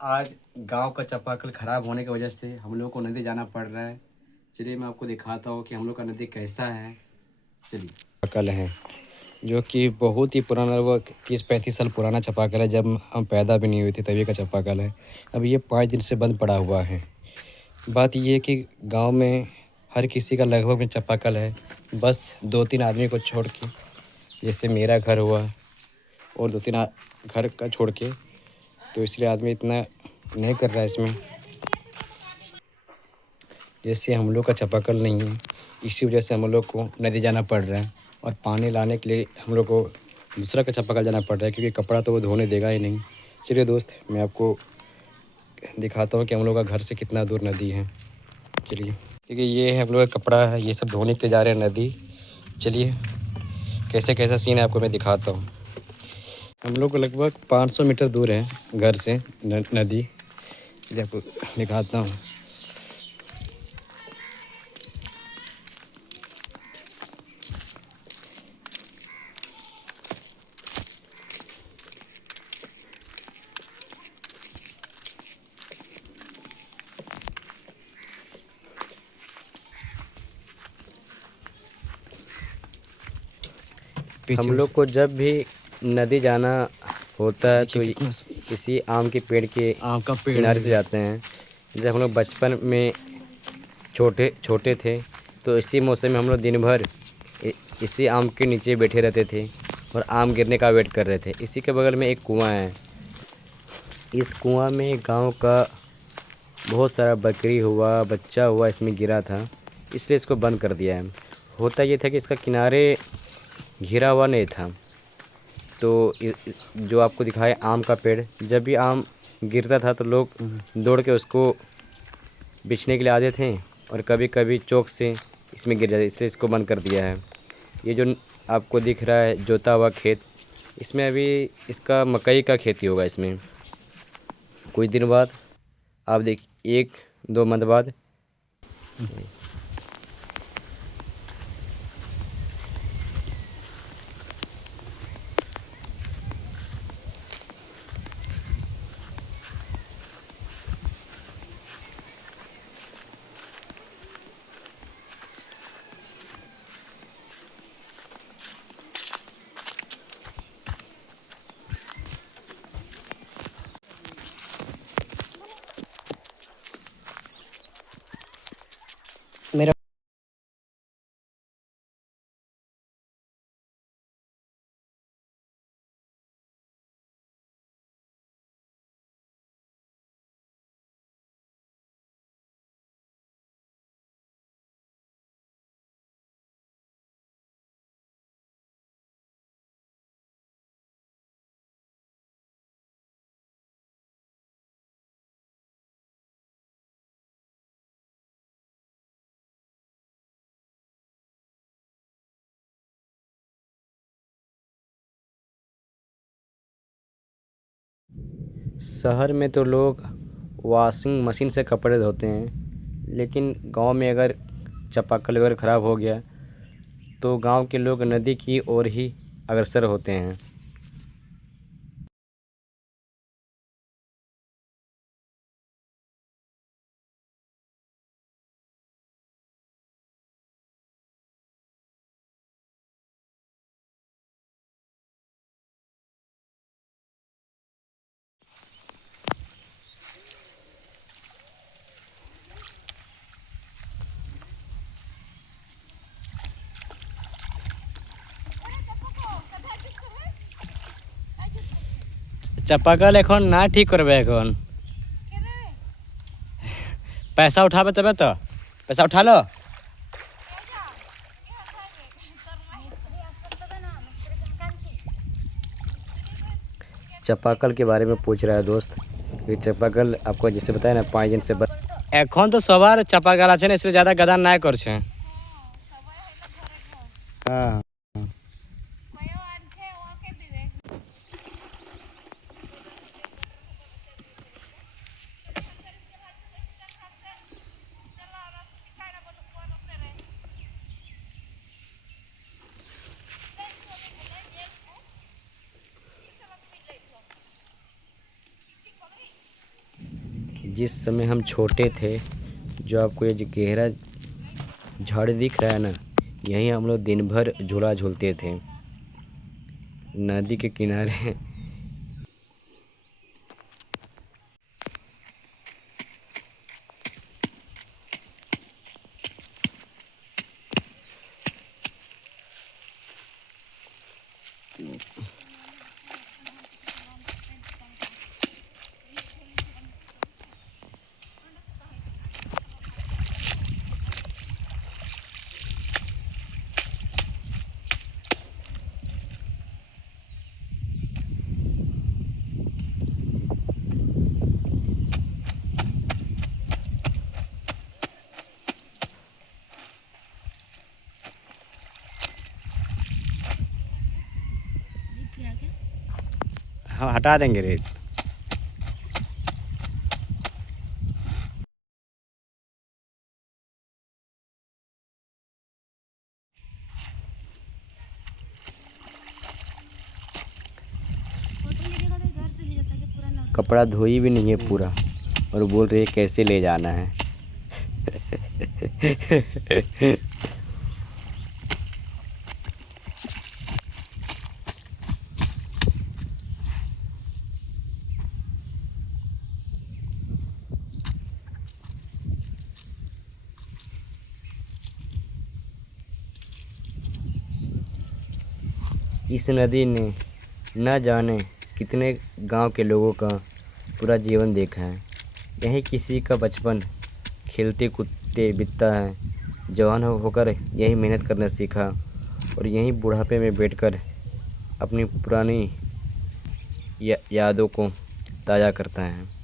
आज गांव का चापाकल ख़राब होने की वजह से हम लोग को नदी जाना पड़ रहा है। चलिए मैं आपको दिखाता हूँ कि हम लोग का नदी कैसा है। चलिए, चापाकल है जो कि बहुत ही पुराना, वो 30-35 साल पुराना चापाकल है। जब हम पैदा भी नहीं हुए थे तभी का चापाकल है। अब ये 5 दिन से बंद पड़ा हुआ है। बात ये है कि गांव में हर किसी का लगभग में चापाकल है, बस 2-3 आदमी को छोड़ के, जैसे मेरा घर हुआ और 2-3 घर का छोड़ के, तो इसलिए आदमी इतना नहीं कर रहा है इसमें। जैसे हम लोग का चापाकल नहीं है, इसी वजह से हम लोग को नदी जाना पड़ रहा है और पानी लाने के लिए हम लोग को दूसरा का चापाकल जाना पड़ रहा है, क्योंकि कपड़ा तो वो धोने देगा ही नहीं। चलिए दोस्त, मैं आपको दिखाता हूँ कि हम लोग का घर से कितना दूर नदी है। चलिए, क्योंकि ये है हम लोग का कपड़ा है, ये सब धोने के लिए जा रहे हैं नदी। चलिए, कैसे कैसा सीन है आपको मैं दिखाता हूँ। हम लोग को लगभग 500 मीटर दूर है घर से नदी। चलिए आपको दिखाता हूँ। हम लोग को जब भी नदी जाना होता है तो इसी आम के पेड़ के किनारे से जाते हैं। जब हम लोग बचपन में छोटे छोटे थे तो इसी मौसम में हम लोग दिन भर इसी आम के नीचे बैठे रहते थे और आम गिरने का वेट कर रहे थे। इसी के बगल में एक कुआं है। इस कुआं में गांव का बहुत सारा बकरी हुआ, बच्चा हुआ इसमें गिरा था, इसलिए इसको बंद कर दिया है। होता ये था कि इसका किनारे घिरा हुआ नहीं था, तो जो आपको दिखाए आम का पेड़, जब भी आम गिरता था तो लोग दौड़ के उसको बेचने के लिए आते थे और कभी कभी चौक से इसमें गिर जाते, इसलिए इसको बंद कर दिया है। ये जो आपको दिख रहा है जोता हुआ खेत, इसमें अभी इसका मकई का खेती होगा। इसमें कुछ दिन बाद आप देख 1-2 मंथ बाद मेरा शहर में तो लोग वॉशिंग मशीन से कपड़े धोते हैं, लेकिन गांव में अगर चापाकल वगैरह ख़राब हो गया तो गांव के लोग नदी की ओर ही अग्रसर होते हैं। चापाकल এখন না ঠিক করবে এখন पैसा उठाबे तबे तो पैसा उठा लो। चापाकल के बारे में पूछ रहा है दोस्त। ये चापाकल आपको जैसे बताया ना 5 दिन से এখন তো সবার চাপাকল আছে না, इसलिए ज़्यादा गदान ना করছে। हाँ, जिस समय हम छोटे थे, जो आपको ये जो गहरा झाड़ दिख रहा है ना, यहीं हम लोग दिन भर झूला झूलते थे नदी के किनारे। हाँ, हटा देंगे रेत। कपड़ा धोई भी नहीं है पूरा, और बोल रही है कैसे ले जाना है। इस नदी ने न जाने कितने गांव के लोगों का पूरा जीवन देखा है। यहीं किसी का बचपन खेलते कूदते बीतता है, जवान होकर यहीं मेहनत करना सीखा, और यहीं बुढ़ापे में बैठकर अपनी पुरानी यादों को ताज़ा करता है।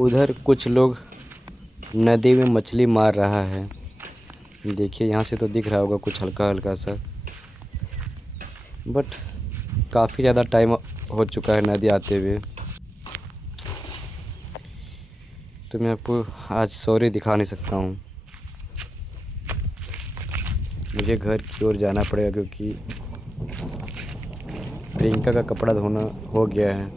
उधर कुछ लोग नदी में मछली मार रहा है। देखिए यहाँ से तो दिख रहा होगा कुछ हल्का हल्का सा, बट काफ़ी ज़्यादा टाइम हो चुका है नदी आते हुए, तो मैं आपको आज सॉरी दिखा नहीं सकता हूँ। मुझे घर की ओर जाना पड़ेगा क्योंकि प्रियंका का कपड़ा धोना हो गया है।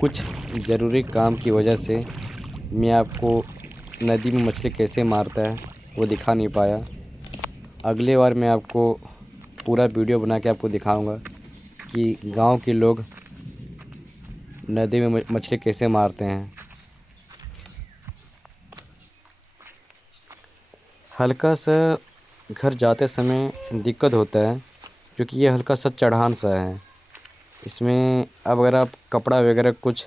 कुछ ज़रूरी काम की वजह से मैं आपको नदी में मछली कैसे मारता है वो दिखा नहीं पाया। अगले बार मैं आपको पूरा वीडियो बना के आपको दिखाऊंगा कि गांव के लोग नदी में मछली कैसे मारते हैं। हल्का सा घर जाते समय दिक्कत होता है, क्योंकि ये हल्का सा चढ़ान सा है। इसमें अब अगर आप कपड़ा वगैरह कुछ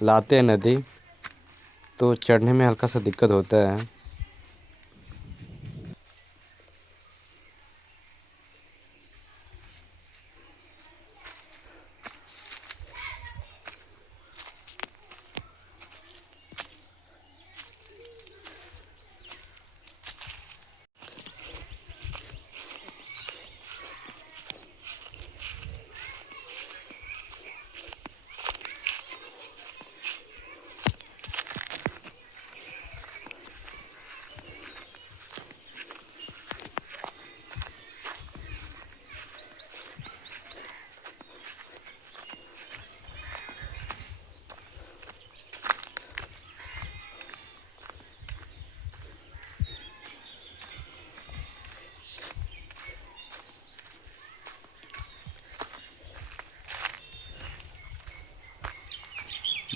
लाते हैं नदी, तो चढ़ने में हल्का सा दिक्कत होता है।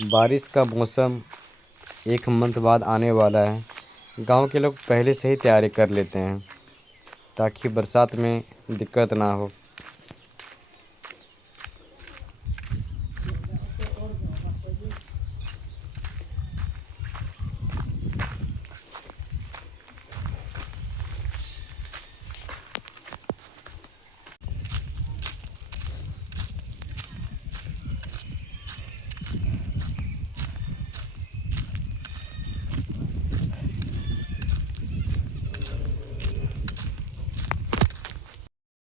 बारिश का मौसम 1 मंथ बाद आने वाला है। गांव के लोग पहले से ही तैयारी कर लेते हैं, ताकि बरसात में दिक्कत ना हो।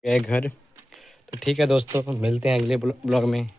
गए घर। तो ठीक है दोस्तों, मिलते हैं अगले ब्लॉग में।